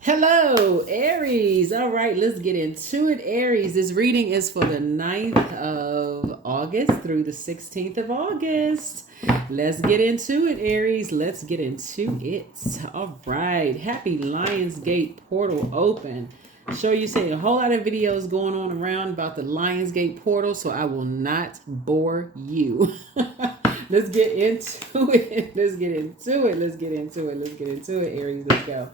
Hello, Aries. All right, let's get into it. Aries, this reading is for the 9th of August through the 16th of August. Let's get into it, Aries. Let's get into it. All right, happy Lionsgate portal open. Sure, you see a whole lot of videos going on around about the Lionsgate portal, so I will not bore you. Let's get into it. Let's get into it. Let's get into it. Let's get into it, Aries. Let's go.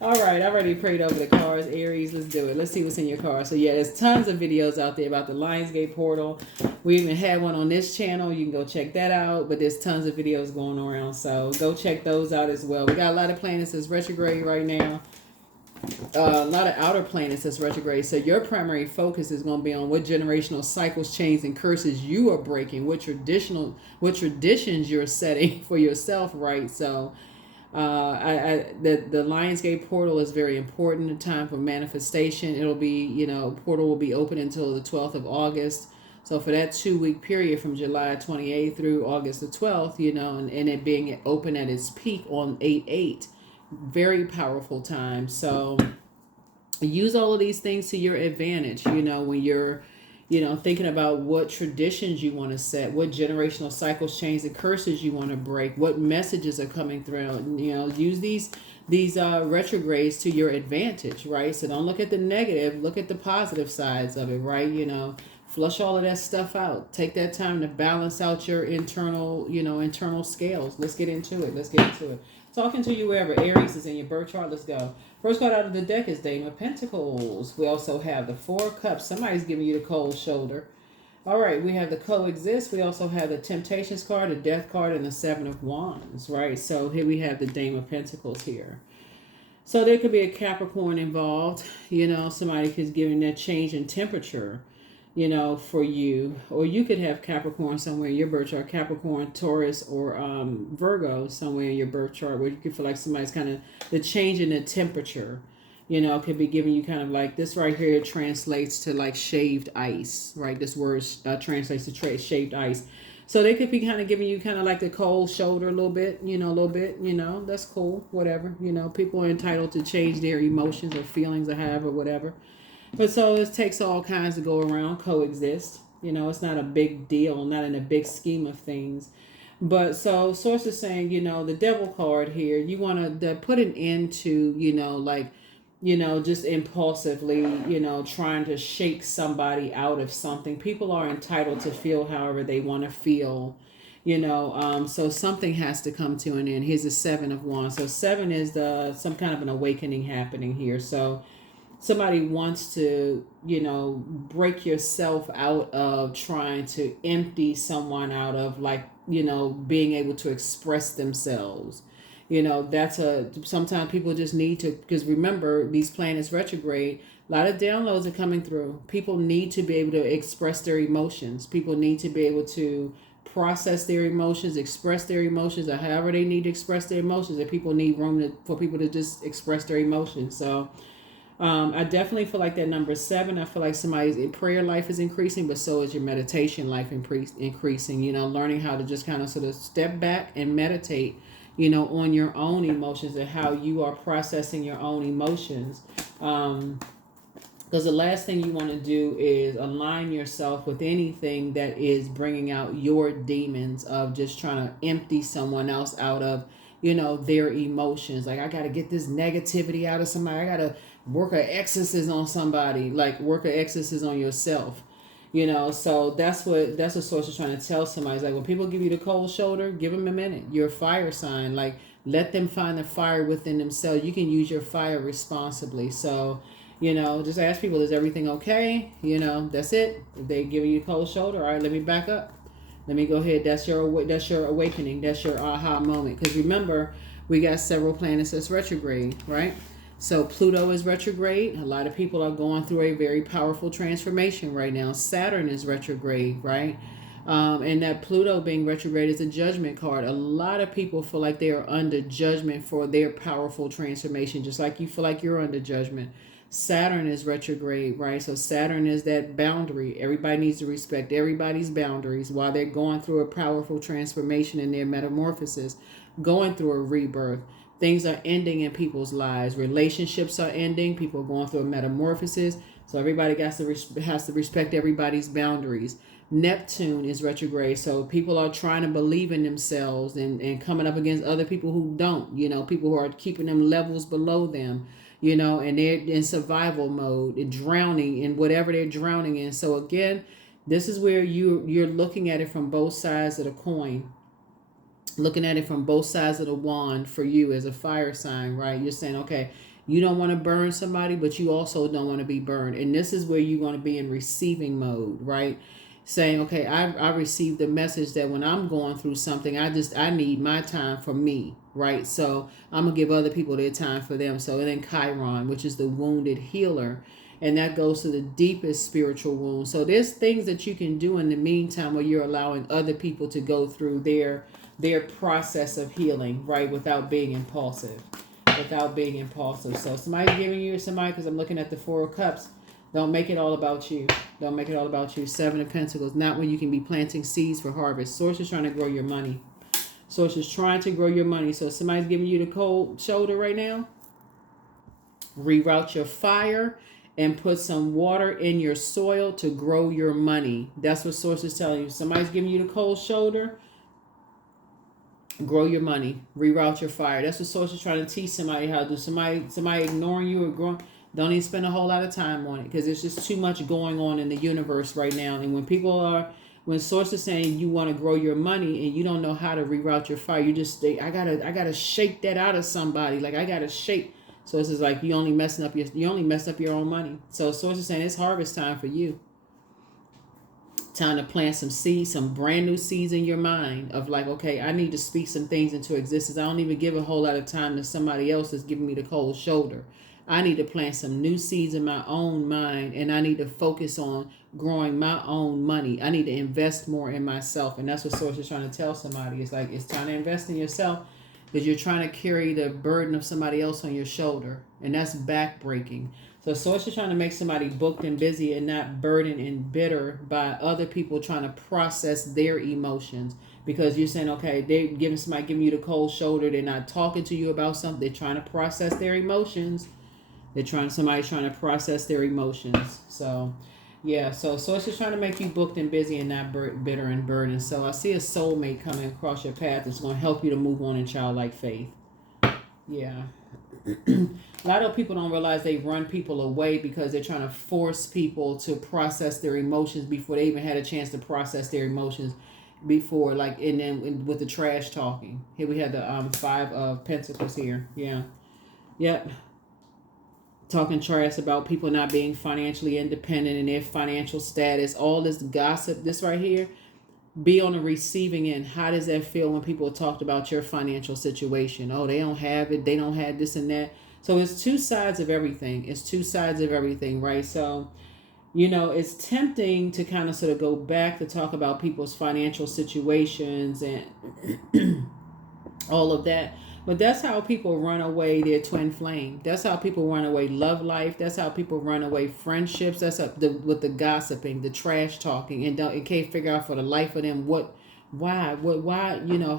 All right, I already prayed over the cards, Aries. Let's do it. Let's see what's in your cards. So yeah, there's tons of videos out there about the Lionsgate portal. We even had one on this channel. You can go check that out. But there's tons of videos going around, so go check those out as well. We got a lot of planets that's retrograde right now. A lot of outer planets that's retrograde. So your primary focus is going to be on what generational cycles, chains, and curses you are breaking. What traditions you're setting for yourself, right? So the Lionsgate portal is very important. A time for manifestation. It'll be, portal will be open until the 12th of August. So for that 2-week period from July 28th through August the 12th, and it being open at its peak on 8/8, very powerful time. So use all of these things to your advantage. When you're thinking about what traditions you want to set, what generational cycles, chains, and curses you want to break, what messages are coming through. Use these retrogrades to your advantage, right? So don't look at the negative, look at the positive sides of it, right? Flush all of that stuff out. Take that time to balance out your internal scales. Let's get into it. Let's get into it. Talking to you wherever Aries is in your birth chart. Let's go. First card out of the deck is Dame of Pentacles. We also have the Four of Cups. Somebody's giving you the cold shoulder. All right, we have the Coexist. We also have the Temptations card, the Death card, and the Seven of Wands, right? So here we have the Dame of Pentacles here. So there could be a Capricorn involved. Somebody who's giving that change in temperature, for you. Or you could have Capricorn somewhere in your birth chart, Capricorn, Taurus, or Virgo somewhere in your birth chart where you could feel like somebody's kind of, the change in the temperature, could be giving you kind of like, this right here translates to like shaved ice, right? This word translates to shaved ice. So they could be kind of giving you kind of like the cold shoulder a little bit, that's cool, whatever. People are entitled to change their emotions or feelings or however, whatever. But so it takes all kinds to go around, coexist. It's not a big deal, not in a big scheme of things. But so source is saying, the devil card here, you want to put an end to, just impulsively, trying to shake somebody out of something. People are entitled to feel however they want to feel. So something has to come to an end. Here's the Seven of Wands. So seven is some kind of an awakening happening here. So somebody wants to, break yourself out of trying to empty someone out of being able to express themselves. Sometimes people just need to, because remember, these planets retrograde, a lot of downloads are coming through. People need to be able to express their emotions. People need to be able to process their emotions, express their emotions, or however they need to express their emotions. And people need room for people to just express their emotions. So I definitely feel like that number 7. I feel like somebody's prayer life is increasing, but so is your meditation life increasing. Learning how to just kind of sort of step back and meditate, on your own emotions and how you are processing your own emotions. Because the last thing you want to do is align yourself with anything that is bringing out your demons of just trying to empty someone else out of, their emotions. Like, I got to get this negativity out of somebody. I got to work an exorcism on somebody, like work an exorcism on yourself. So that's what source is trying to tell somebody. It's like, when people give you the cold shoulder, give them a minute. You're a fire sign. Like, let them find the fire within themselves. You can use your fire responsibly. So, just ask people, is everything okay? That's it. If they give you a cold shoulder, all right, let me back up. Let me go ahead. That's your awakening. That's your aha moment. Because remember, we got several planets that's retrograde, right? So Pluto is retrograde. A lot of people are going through a very powerful transformation right now. Saturn is retrograde, right? And that Pluto being retrograde is a judgment card. A lot of people feel like they are under judgment for their powerful transformation, just like you feel like you're under judgment. Saturn is retrograde, right? So Saturn is that boundary. Everybody needs to respect everybody's boundaries while they're going through a powerful transformation in their metamorphosis, going through a rebirth. Things are ending in people's lives. Relationships are ending. People are going through a metamorphosis. So everybody has to respect everybody's boundaries. Neptune is retrograde. So people are trying to believe in themselves and coming up against other people who don't. People who are keeping them levels below them. And they're in survival mode and drowning in whatever they're drowning in. So again, this is where you're looking at it from both sides of the coin. Looking at it from both sides of the wand for you as a fire sign, right? You're saying, okay, you don't want to burn somebody, but you also don't want to be burned. And this is where you're going to be in receiving mode, right? Saying, okay, I received the message that when I'm going through something, I need my time for me, right? So I'm going to give other people their time for them. So then Chiron, which is the wounded healer, and that goes to the deepest spiritual wound. So there's things that you can do in the meantime where you're allowing other people to go through their process of healing, right? Without being impulsive. So somebody's giving you somebody, because I'm looking at the Four of Cups. Don't make it all about you. Seven of Pentacles. Not when you can be planting seeds for harvest. Source is trying to grow your money. So somebody's giving you the cold shoulder right now. Reroute your fire and put some water in your soil to grow your money. That's what Source is telling you. Somebody's giving you the cold shoulder. Grow your money. Reroute your fire. That's what Source is trying to teach somebody how to do. Somebody ignoring you or growing. Don't even spend a whole lot of time on it, because there's just too much going on in the universe right now. And when Source is saying you want to grow your money and you don't know how to reroute your fire, you just say, I gotta shake that out of somebody. Like I gotta shake. So it's just like you only mess up your own money. So Source is saying it's harvest time for you. Time to plant some seeds, some brand new seeds in your mind of like, okay, I need to speak some things into existence. I don't even give a whole lot of time to somebody else that's giving me the cold shoulder. I need to plant some new seeds in my own mind, and I need to focus on growing my own money. I need to invest more in myself. And that's what Source is trying to tell somebody. It's like, it's time to invest in yourself, because you're trying to carry the burden of somebody else on your shoulder. And that's backbreaking. So Source is trying to make somebody booked and busy and not burdened and bitter by other people trying to process their emotions. Because you're saying, okay, they're giving you the cold shoulder. They're not talking to you about something. They're trying to process their emotions. Somebody's trying to process their emotions. So, yeah. So Source is trying to make you booked and busy and not bitter and burdened. So I see a soulmate coming across your path that's going to help you to move on in childlike faith. Yeah. A lot of people don't realize they run people away because they're trying to force people to process their emotions before they even had a chance to process their emotions before. Like, and then with the trash talking. Here we have the Five of Pentacles here. Yeah. Yep. Talking trash about people not being financially independent and their financial status. All this gossip. This right here. Be on the receiving end. How does that feel when people talked about your financial situation? Oh, they don't have it. They don't have this and that. So it's two sides of everything. Right? So, it's tempting to kind of sort of go back to talk about people's financial situations and all of that. But that's how people run away their twin flame. That's how people run away love life. That's how people run away friendships. That's with the gossiping, the trash talking, and can't figure out for the life of them why,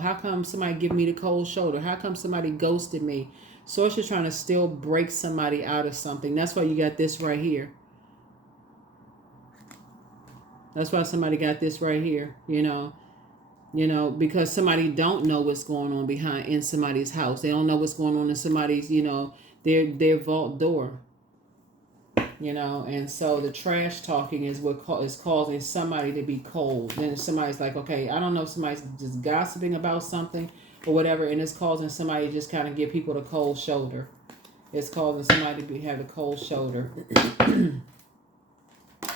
how come somebody give me the cold shoulder? How come somebody ghosted me? Source is trying to still break somebody out of something. That's why you got this right here. That's why somebody got this right here, because somebody don't know what's going on in somebody's house. They don't know what's going on in somebody's, their vault door. And so the trash talking is what is causing somebody to be cold. Then somebody's like, okay, I don't know if somebody's just gossiping about something or whatever, and it's causing somebody to just kind of give people the cold shoulder. It's causing somebody to have the cold shoulder.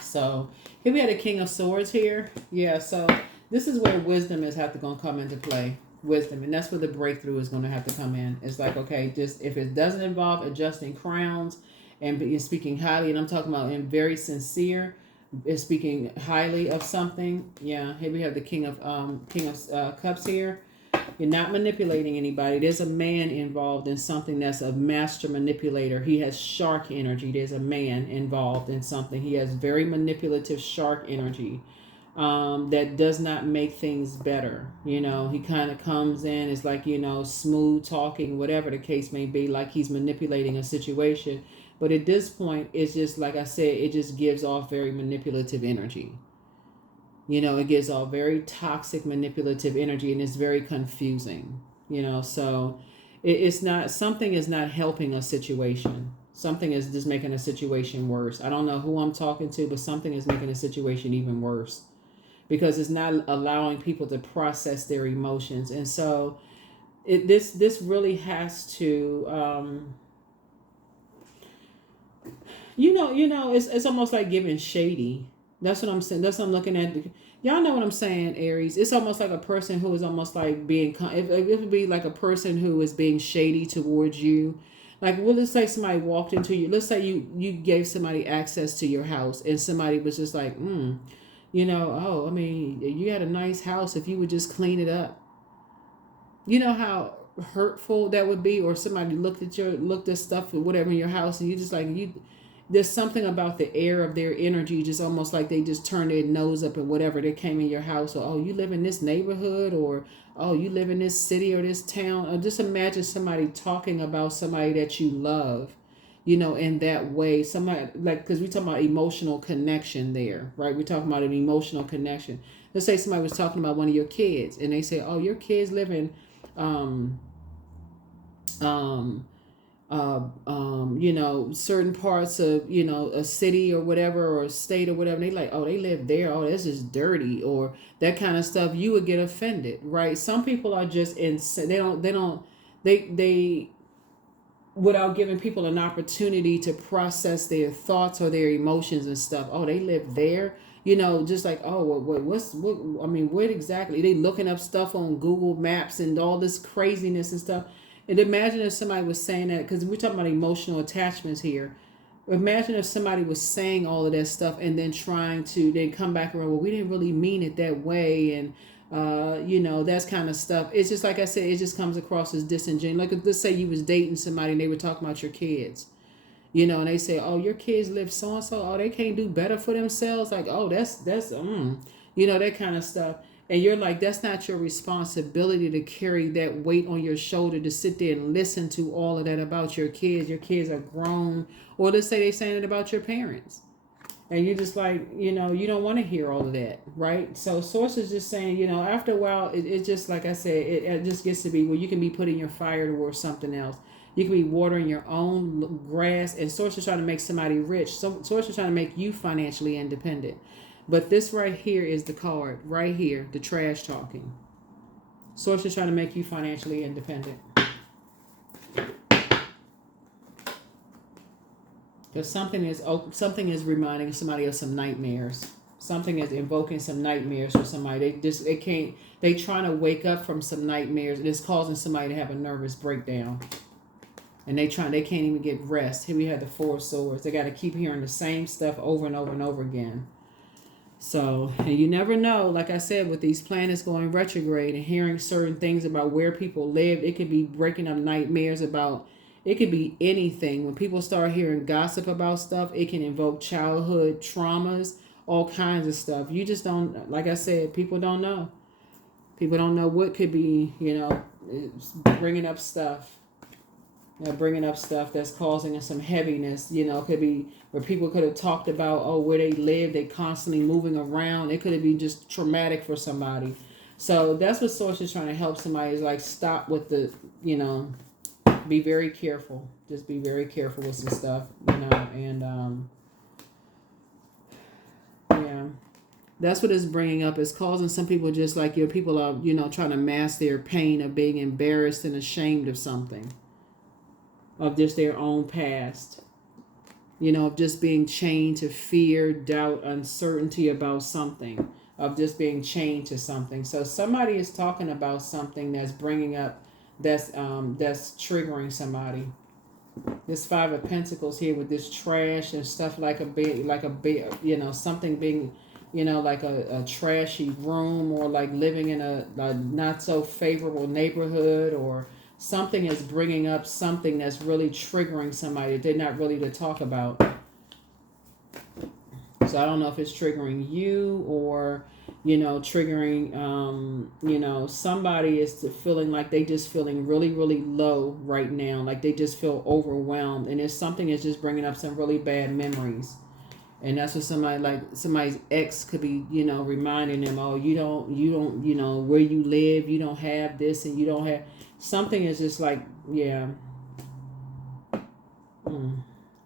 So here we had a King of Swords here. Yeah, so this is where wisdom is going to come into play. Wisdom, and that's where the breakthrough is going to have to come in. It's like, okay, just if it doesn't involve adjusting crowns and speaking highly, and I'm talking about in very sincere, is speaking highly of something. Yeah, here we have the King of Cups here. You're not manipulating anybody. There's a man involved in something that's a master manipulator. He has shark energy. There's a man involved in something. He has very manipulative shark energy. that does not make things better. You know, he kind of comes in, it's like, you know, smooth talking, whatever the case may be, like he's manipulating a situation. But at this point, it's just, like I said, it just gives off very manipulative energy. You know, it gives off very toxic, manipulative energy, and it's very confusing. You know, so it's not, something is not helping a situation. Something is just making a situation worse. I don't know who I'm talking to, but something is making a situation even worse because it's not allowing people to process their emotions. And so this really has to, it's almost like giving shady. That's what I'm saying. That's what I'm looking at. Y'all know what I'm saying, Aries. It's almost like a person who is almost like being, it would be like a person who is being shady towards you. Like, well, let's say somebody walked into you. Let's say you gave somebody access to your house and somebody was just like, oh, I mean, you had a nice house if you would just clean it up. You know how hurtful that would be? Or somebody looked at stuff or whatever in your house and you just like, there's something about the air of their energy, just almost like they just turn their nose up at whatever they came in your house. Or, oh, you live in this neighborhood, or, oh, you live in this city or this town. Or just imagine somebody talking about somebody that you love, in that way. Somebody, like, because we're talking about emotional connection there, right? We're talking about an emotional connection. Let's say somebody was talking about one of your kids and they say, oh, your kids live in, certain parts of, a city or whatever, or a state or whatever. And they like, oh, they live there. Oh, this is dirty, or that kind of stuff. You would get offended, right? Some people are just they without giving people an opportunity to process their thoughts or their emotions and stuff. Oh, they live there. Just like, oh, what exactly? They looking up stuff on Google Maps and all this craziness and stuff. And imagine if somebody was saying that, because we're talking about emotional attachments here. Imagine if somebody was saying all of that stuff and then trying to then come back around, well, we didn't really mean it that way. And, that's kind of stuff. It's just, like I said, it just comes across as disingenuous. Like, let's say you was dating somebody and they were talking about your kids. And they say, oh, your kids live so-and-so. Oh, they can't do better for themselves. Like, oh, that's that kind of stuff. And you're like, that's not your responsibility to carry that weight on your shoulder, to sit there and listen to all of that about your kids. Your kids are grown. Or let's say they're saying it about your parents. And you're just like, you don't want to hear all of that, right? So Source is just saying, after a while, it just, like I said, it just gets to be where you can be putting your fire towards something else. You can be watering your own grass. And Source is trying to make somebody rich. Source is trying to make you financially independent. But this right here is the card, right here, the trash talking. Source is trying to make you financially independent. Because something is reminding somebody of some nightmares. Something is invoking some nightmares for somebody. They trying to wake up from some nightmares, and it's causing somebody to have a nervous breakdown. And they can't even get rest. Here we have the Four of Swords. They got to keep hearing the same stuff over and over and over again. So, and you never know, like I said, with these planets going retrograde and hearing certain things about where people live, it could be breaking up nightmares about, it could be anything. When people start hearing gossip about stuff, it can invoke childhood traumas, all kinds of stuff. You just don't, like I said, people don't know. People don't know what could be, bringing up stuff. Bringing up stuff that's causing some heaviness, could be where people could have talked about, oh, where they live, they constantly moving around. It could have been just traumatic for somebody. So that's what Source is trying to help somebody, is like, stop with the, be very careful. Just be very careful with some stuff, and yeah. That's what it's bringing up. It's causing some people, just like people are, trying to mask their pain of being embarrassed and ashamed of something. Of just their own past, of just being chained to fear, doubt, uncertainty about something, of just being chained to something. So somebody is talking about something that's bringing up, that's triggering somebody. This Five of Pentacles here with this trash and stuff, like a big, something being, like a trashy room, or like living in a not so favorable neighborhood, or something is bringing up something that's really triggering somebody that they're not ready to talk about. So I don't know if it's triggering you, or triggering, somebody is feeling like they just feeling really, really low right now. Like they just feel overwhelmed. And it's something is just bringing up some really bad memories. And that's what somebody's ex could be, reminding them, oh, you don't, where you live, you don't have this and you don't have, something is just like, yeah.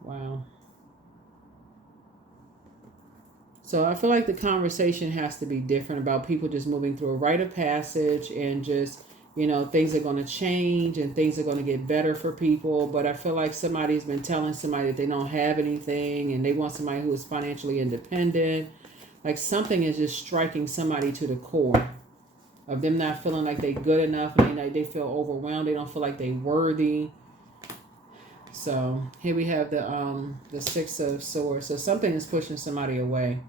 Wow. So I feel like the conversation has to be different about people just moving through a rite of passage and just, things are going to change and things are going to get better for people. But I feel like somebody's been telling somebody that they don't have anything and they want somebody who is financially independent. Like something is just striking somebody to the core of them not feeling like they're good enough and they feel overwhelmed. They don't feel like they're worthy. So here we have the Six of Swords. So something is pushing somebody away.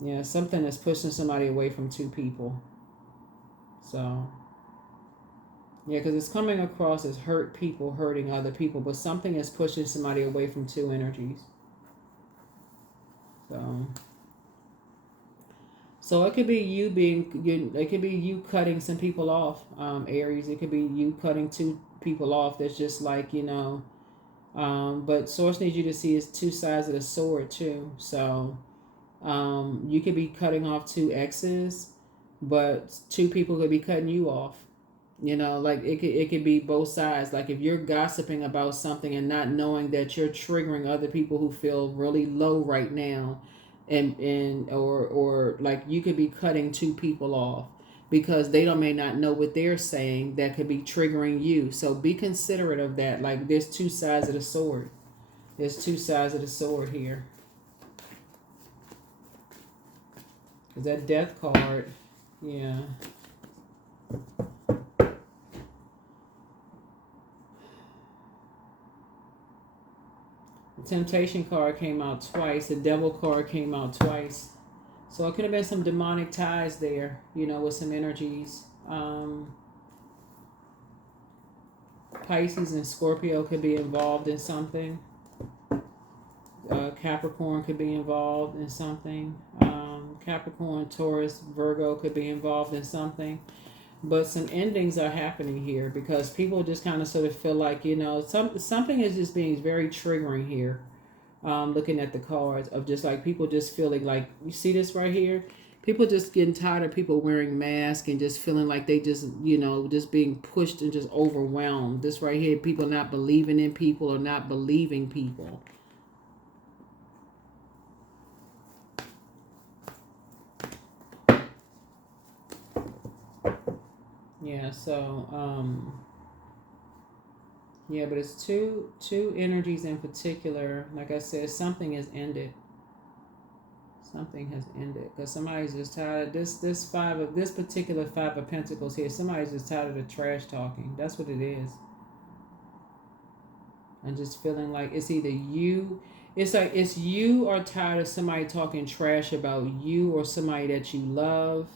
Yeah, something is pushing somebody away from two people. So, yeah, because it's coming across as hurt people hurting other people, but something is pushing somebody away from two energies. So it could be it could be you cutting some people off, Aries. It could be you cutting two people off. That's just like, but Source needs you to see is two sides of the sword too. So, you could be cutting off two exes, but two people could be cutting you off. Like it could be both sides. Like if you're gossiping about something and not knowing that you're triggering other people who feel really low right now, or like you could be cutting two people off because they may not know what they're saying that could be triggering you. So be considerate of that. Like there's two sides of the sword. There's two sides of the sword here. That Death card, yeah. The Temptation card came out twice. The Devil card came out twice. So it could have been some demonic ties there, with some energies. Pisces and Scorpio could be involved in something. Capricorn could be involved in something. Capricorn, Taurus, Virgo could be involved in something. But some endings are happening here because people just kind of sort of feel like, something is just being very triggering here. Looking at the cards of just like people just feeling like, you see this right here? People just getting tired of people wearing masks and just feeling like they just, just being pushed and just overwhelmed. This right here, people not believing in people or not believing people. Yeah, so, yeah, but it's two energies in particular. Like I said, something has ended. Something has ended because somebody's just tired of this particular Five of Pentacles here. Somebody's just tired of the trash talking. That's what it is. And just feeling like it's either you. It's like it's you are tired of somebody talking trash about you or somebody that you love.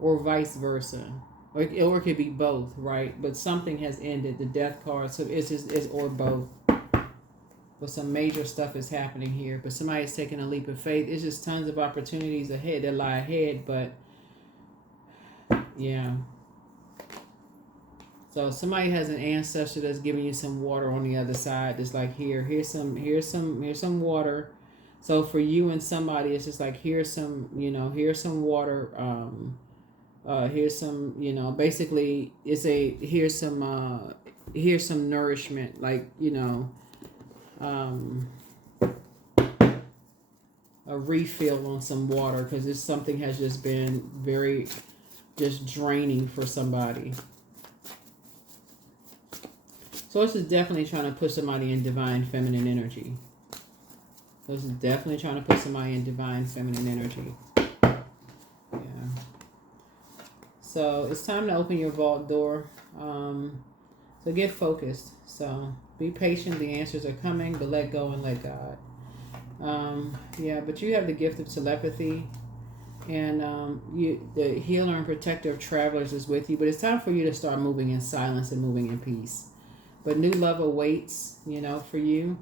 Or vice versa. Or it could be both, right? But something has ended, the Death card. So it's or both. But some major stuff is happening here. But somebody's taking a leap of faith. It's just tons of opportunities ahead that lie ahead. But yeah. So somebody has an ancestor that's giving you some water on the other side. It's like here's some water. So for you and somebody, it's just like here's some water. Here's some, basically it's here's some nourishment, like, a refill on some water because this something has just been very just draining for somebody. So this is definitely trying to put somebody in divine feminine energy. This is definitely trying to put somebody in divine feminine energy. Yeah. So it's time to open your vault door. So get focused. So be patient. The answers are coming, but let go and let God. Yeah, but you have the gift of telepathy, and the healer and protector of travelers is with you. But it's time for you to start moving in silence and moving in peace. But new love awaits, for you.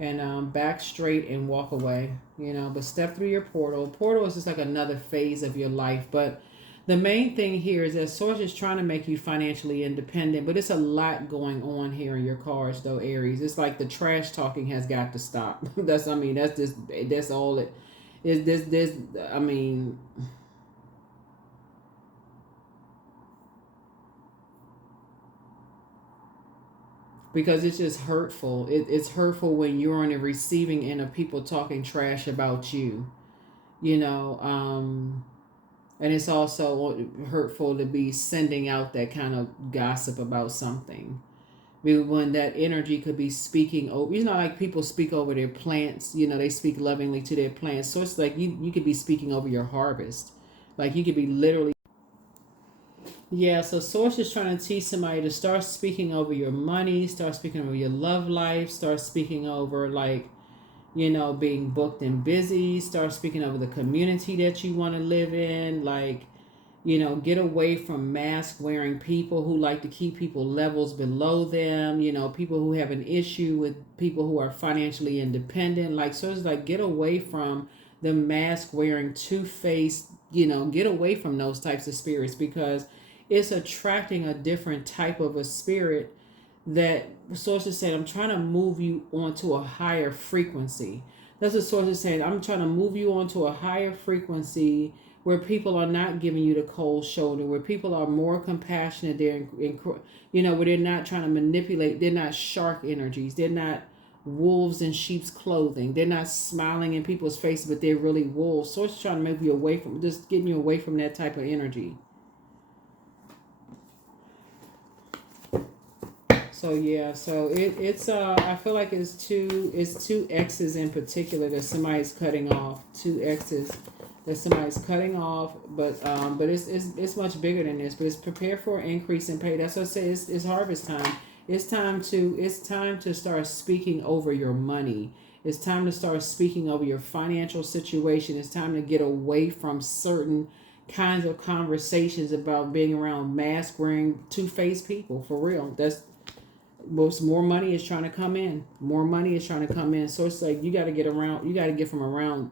and back straight and walk away, but step through your portal. Portal is just like another phase of your life. But the main thing here is that source is trying to make you financially independent, but it's a lot going on here in your cards though, Aries. It's like the trash talking has got to stop. That's all it is. This I mean, because it's just hurtful. It's hurtful when you're on the receiving end of people talking trash about you, you know. And it's also hurtful to be sending out that kind of gossip about something. When that energy could be speaking over, like people speak over their plants, they speak lovingly to their plants. So it's like you could be speaking over your harvest. Like you could be literally. Yeah, so Source is trying to teach somebody to start speaking over your money, start speaking over your love life, start speaking over like, being booked and busy, start speaking over the community that you want to live in, like, get away from mask wearing people who like to keep people levels below them, people who have an issue with people who are financially independent. Like, so it's like, get away from the mask wearing two-faced, get away from those types of spirits, because it's attracting a different type of a spirit that source is saying, I'm trying to move you onto a higher frequency. That's what source is saying. I'm trying to move you onto a higher frequency where people are not giving you the cold shoulder, where people are more compassionate. Where they're not trying to manipulate. They're not shark energies. They're not wolves in sheep's clothing. They're not smiling in people's faces, but they're really wolves. Source is trying to move you away from, just getting you away from that type of energy. So yeah, so it's I feel like it's two X's in particular that somebody's cutting off. Two X's that somebody's cutting off, but it's much bigger than this. But it's prepare for an increase in pay. That's what I say. It's harvest time. It's time to start speaking over your money. It's time to start speaking over your financial situation. It's time to get away from certain kinds of conversations about being around mask wearing two-faced people. For real, that's. More money is trying to come in. More money is trying to come in. So it's like you got to get from around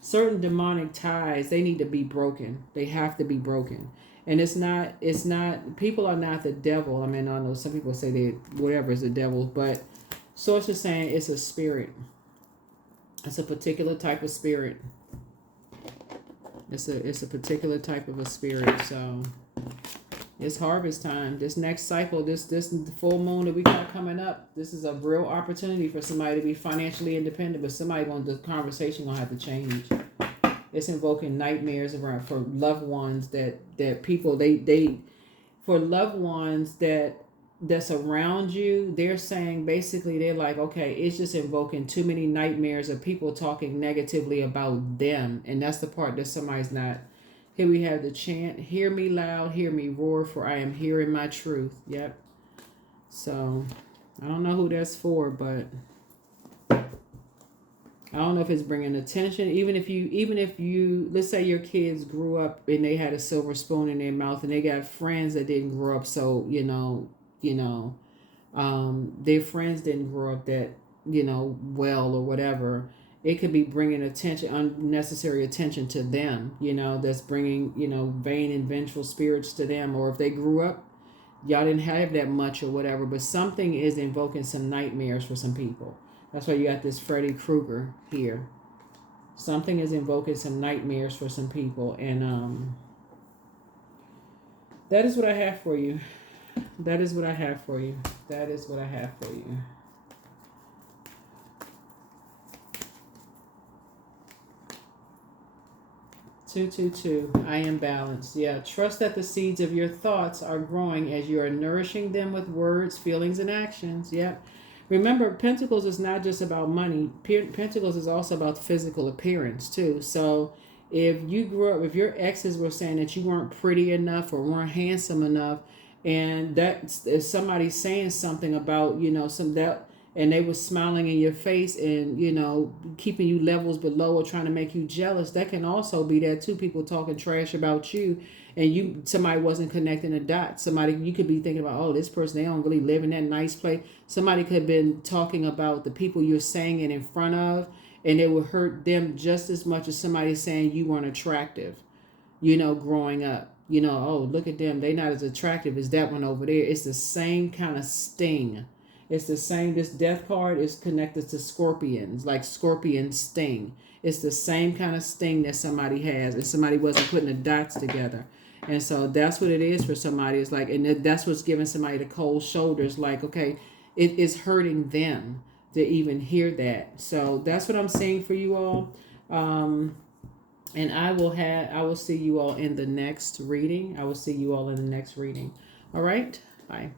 certain demonic ties. They need to be broken. They have to be broken. And it's not, people are not the devil. I mean, I know some people say they, whatever is the devil, but Source is saying it's a spirit. It's a particular type of spirit. It's a particular type of a spirit. So it's harvest time. This next cycle, this full moon that we got coming up, this is a real opportunity for somebody to be financially independent, but the conversation gonna have to change. It's invoking nightmares around for loved ones that people they for loved ones that's around you. They're saying basically they're like, okay, it's just invoking too many nightmares of people talking negatively about them, and that's the part that somebody's not. Here we have the chant, hear me loud, hear me roar, for I am hearing my truth. Yep. So, I don't know who that's for, but I don't know if it's bringing attention. Even if you, let's say your kids grew up and they had a silver spoon in their mouth and they got friends that didn't grow up, so, their friends didn't grow up that, well or whatever. It could be bringing unnecessary attention to them, that's bringing, vain and vengeful spirits to them. Or if they grew up, y'all didn't have that much or whatever, but something is invoking some nightmares for some people. That's why you got this Freddy Krueger here. Something is invoking some nightmares for some people. And that is what I have for you. That is what I have for you. That is what I have for you. 222. I am balanced. Yeah. Trust that the seeds of your thoughts are growing as you are nourishing them with words, feelings, and actions. Yeah. Remember, Pentacles is not just about money. Pentacles is also about physical appearance, too. So if you grew up, if your exes were saying that you weren't pretty enough or weren't handsome enough, and that if somebody's saying something about, and they were smiling in your face and, you know, keeping you levels below or trying to make you jealous, that can also be that too. People talking trash about you, and somebody wasn't connecting the dots. Somebody, you could be thinking about, oh, this person, they don't really live in that nice place. Somebody could have been talking about the people you're saying it in front of, and it would hurt them just as much as somebody saying you weren't attractive, you know, growing up. You know, oh, look at them, they not as attractive as that one over there. It's the same kind of sting. It's the same. This death card is connected to scorpions, like scorpion sting. It's the same kind of sting that somebody has, and somebody wasn't putting the dots together. And so that's what it is for somebody. It's like, and that's what's giving somebody the cold shoulders. Like, okay, it is hurting them to even hear that. So that's what I'm saying for you all. And I will see you all in the next reading. I will see you all in the next reading. All right. Bye.